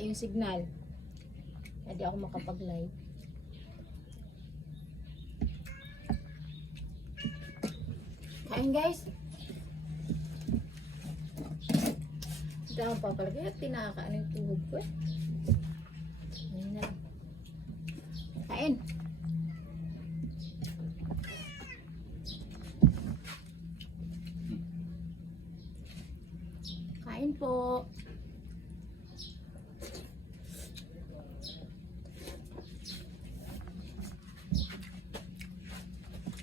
mahina yung signal. Hindi ako makapag-live. Kain guys. Hindi ako papalagay at tinakakaan yung tuhod ko eh. Ayun na lang. Kain. Kain po.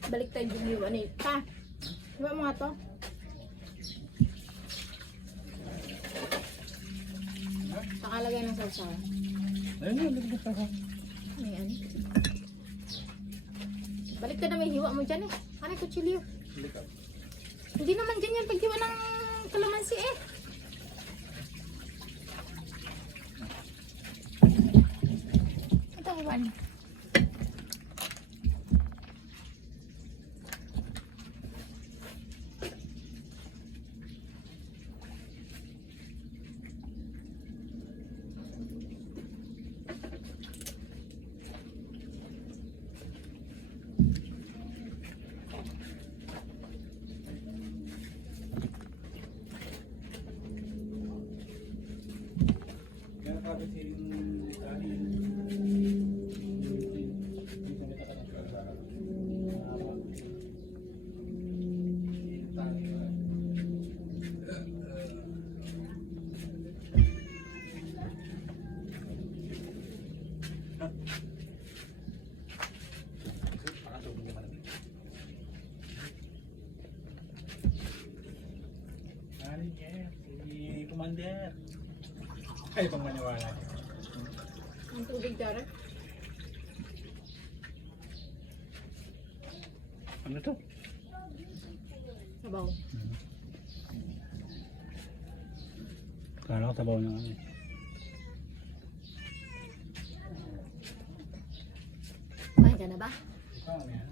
Balik tayo yung ano eh. Pa! Diba mga to? Nakalagay ng salsa. Ayun yun, lagyan sa akin. May ano? Balik ka na may hiwa mo dyan eh. Ano yung kutsilyo? Hindi naman ganyan paghiwa ng kalamansi eh. Ito kawan. Commander. Ay, pang maniwala. Ang tubig dara. Ano to? Sabaw. Kala ko tabaw ng ano. Kumain ka na ba? Ikaw, ano yan?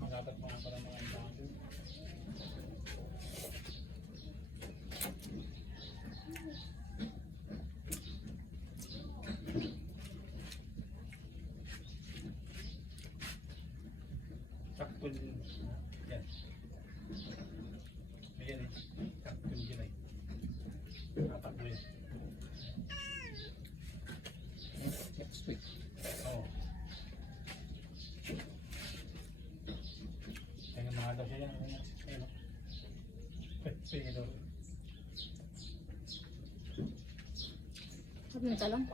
Magapat mo nga para mga ibang doon. Sakto din. Yan. Ayan eh. Sakto din ay. Tatakbo yan. Next week. Oo. Kaya mahal daw siya yan. Ayun o. Pero. Sabi ng talong.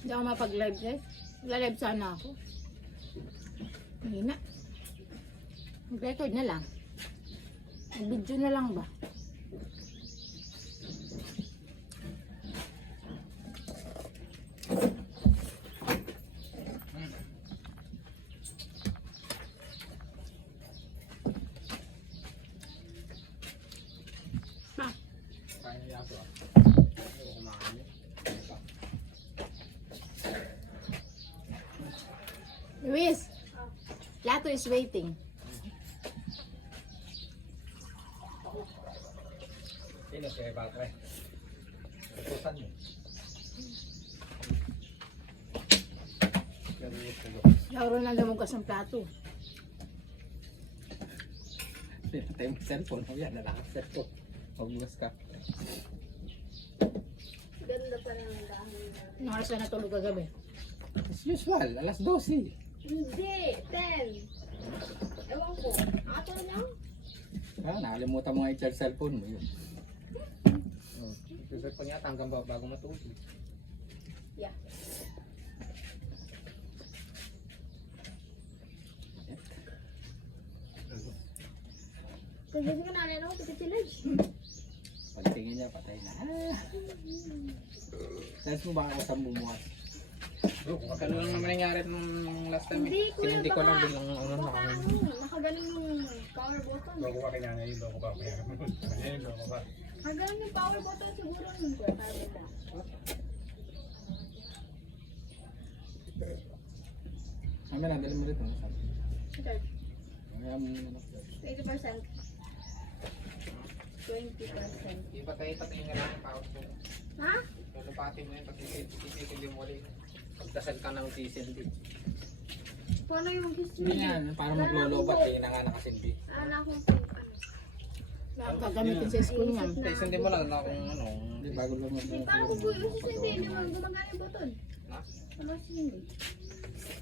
Hindi ako mapag-live guys. Mag-live sana ako. Hindi na. Mag-record na lang. Mag-video na lang ba? Ha? Kain niya ako ah. Ako kumain niya. Luis! Lato is waiting. Sino kaya bata eh? Tutusan niyo. Lauro na gamugas ng plato. Pinatay mo cellphone mo yan, nalakas ko. Pagbugas ka. Ganda pa ng dahon. Nung oras na natulog kagabi. As usual, alas 12. Hindi, 10. Ewan ko. Ato niya? Ah, nakalimutan mo nga i-charge cellphone mo yun. Susot pa niya hanggang bago matulog. Yeah. Kasi ko na ano, pagkatilage. Pagtingin niya, patay na. Ah. Sense mo ba ako sa bumukas? Ano lang naman nangyari nung last time Hindi, eh. kuya, Hindi ko lang baka- bilang ano Baka na ano, nakagaling yung power button. Bago ka kanya ngayon, bago ba? Ayan, bago ba? Hanggang yung power button siguro nun ko. Sabi na. Kami na, dali mo rito. Charge. Kaya mo ano. 20%. 20%. Ipatay-patay nga lang ang power mo. Ha? Lulupati mo yun pag isisindi mo ulit. Pagdasal ka ng sisindi. Paano yung Hindi yan, para maglulubat kayo na nga nakasindi. Ano akong Gagamitin sa school niya. Isindi mo lang na kung ano. Hindi, bago lang Hindi, paano ko po yung susindi? Hindi mo gumagana yung button. Ha? Ano susindi?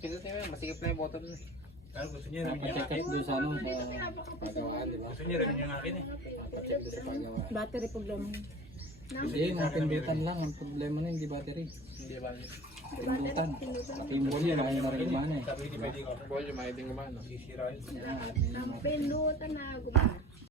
Pinutin mo yun, masigip na yung button. Pero gusto niya rin yung Pacheck akin. up doon sa ano, Dito sa pinapakapos pagawaan, di ba? Gusto niya rin yung akin eh. Pacheck doon sa pagawaan. Battery problema. Hindi, mga pindutan lang. Ang problema na hindi battery. Hindi ba? Pindutan. Pindutan yun, ayaw na rin gumana eh. Sabi hindi pwede ko. Volume, ayaw din gumana. Sisira yun. Ang pindutan na gumagana.